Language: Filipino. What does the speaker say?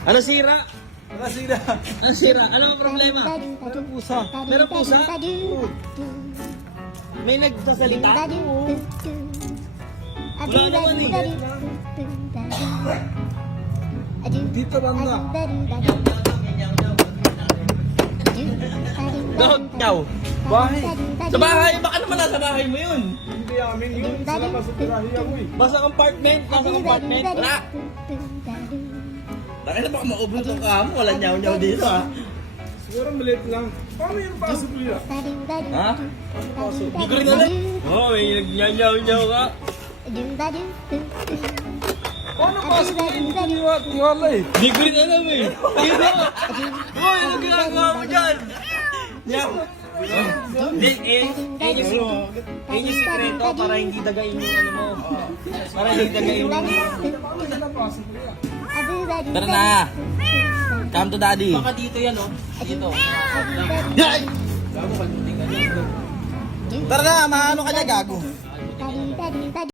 Ano sira? Nakasira. Ano sira? Ano ang problema? Meron pusa. Meron pusa? May nagsasalita? Wala naman eh. Dito banda. Dog daw. Bahay. Sa bahay? Baka naman nasa bahay mo yun. Hindi amin yun. Sila pa sa tirahe ako eh. Basta compartment? Nasa compartment? Wala. Bakit na baka maubos ang kamo? Wala nyaw-nyaw dito ha. Siguro maliit lang. Paano yung pasok nila? Ha? Hindi ko rin alam. Oo, may nag-nyaw-nyaw ka. Paano pasok nila? Hindi ko niwala eh. Hindi ko rin alam eh. Ayun na. Uy, ano ginagawa mo dyan? Nyaw. Hindi, yung sikreto para hindi dagain yung ano mo. Para hindi dagain yung... Paano sila pasok nila? Tara na. Come to daddy. Baka dito yan oh. Dito. Yay! Tara na, maano ka niya gago.